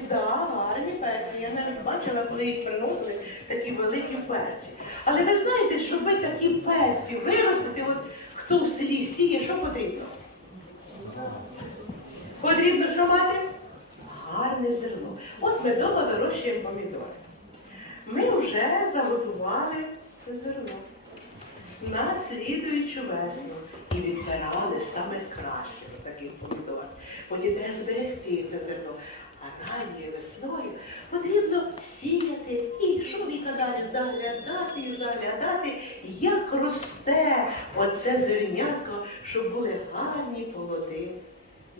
перці, гарні перці. Я навіть бачила, коли їх приносили такі великі перці. Але ви знаєте, щоб такі перці виростити, от хто в селі сіє, що потрібно? Потрібно що мати? Гарне зерно. От ми вдома вирощуємо помідори. Ми вже заготували зерно на слідуючу весну і відбирали саме краще таких помідор. Потім треба зберегти це зерно. А ранньою весною потрібно сіяти і що віка далі заглядати і заглядати, як росте оце зернятко, щоб були гарні плоди.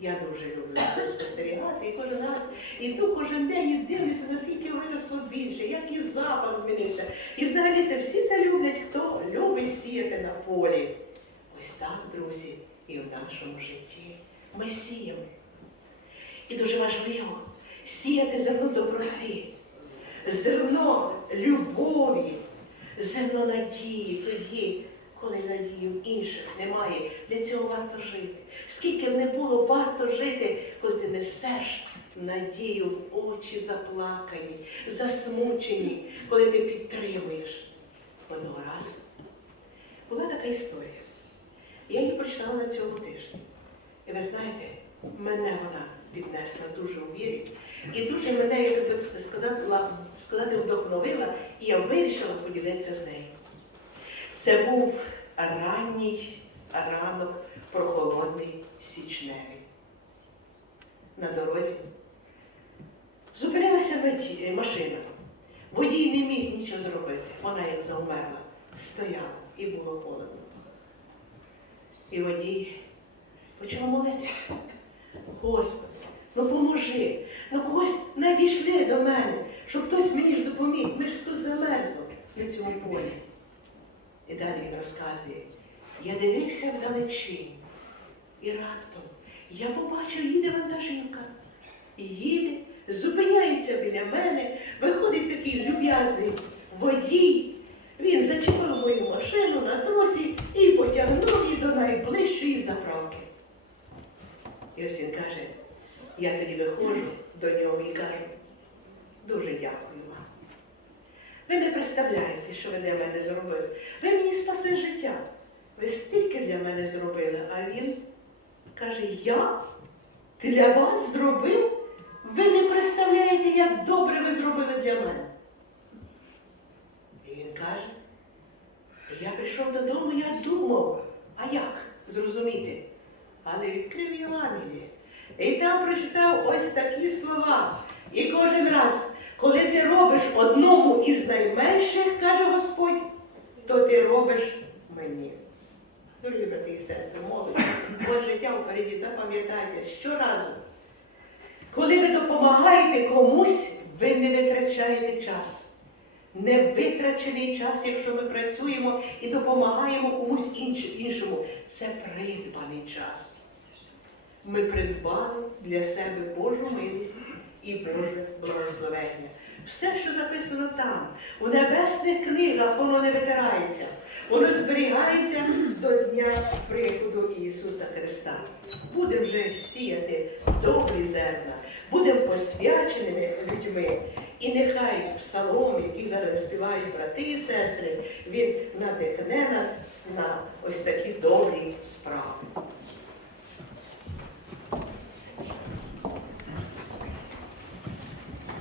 Я дуже люблю це спостерігати і кожен раз іду кожен день і дивлюся, наскільки виросло більше, як і запах змінився. І взагалі це всі це люблять, хто любить сіяти на полі. Ось так, друзі, і в нашому житті. Ми сіємо. І дуже важливо сіяти зерно доброти, зерно любові, зерно надії тоді, коли надії в інших немає. Для цього варто жити. Скільки б не було, варто жити, коли ти несеш надію в очі заплакані, засмучені, коли ти підтримуєш. Одного разу була така історія. Я її прочитала на цьому тижні. І ви знаєте, мене вона піднесла дуже у вірі. І дуже мене, як би сказати, сказати, вдохновила, і я вирішила поділитися з нею. Це був ранній ранок прохолодний січневий. На дорозі зупинилася машина. Водій не міг нічого зробити. Вона як заумерла, стояла і було холодно. І водій почав молитися. Господи, ну поможи, ну когось надійшли до мене, щоб хтось мені ж допоміг. Ми ж тут замерзли на цьому полі. І далі він розказує, я дивився вдалечінь, і раптом я побачив, їде вантажівка. Їде, зупиняється біля мене, виходить такий люб'язний водій. Він зачепив мою машину на тросі і потягнув її до найближчої заправки. І ось він каже, я тоді виходжу до нього і кажу, дуже дякую вам. Ви не представляєте, що ви для мене зробили. Ви мені спасли життя. Ви стільки для мене зробили, а він каже, я для вас зробив? Ви не представляєте, як добре ви зробили для мене. І він каже, я прийшов додому, я думав, а як зрозуміти? Але відкрив Євангеліє. І там прочитав ось такі слова. І кожен раз, коли ти робиш одному із найменших, каже Господь, то ти робиш мені. Дорогі брати і сестри, молодь, Боже життя впереді, запам'ятайте, щоразу, коли ви допомагаєте комусь, ви не витрачаєте час. Не витрачений час, якщо ми працюємо і допомагаємо комусь іншому. Це придбаний час. Ми придбали для себе Божу милість і Боже благословення. Все, що записано там, у небесних книгах, воно не витирається. Воно зберігається до дня приходу Ісуса Христа. Будемо вже сіяти добрі зерна, будемо посвяченими людьми. І нехай псалом, який зараз співають брати і сестри, він надихне нас на ось такі добрі справи.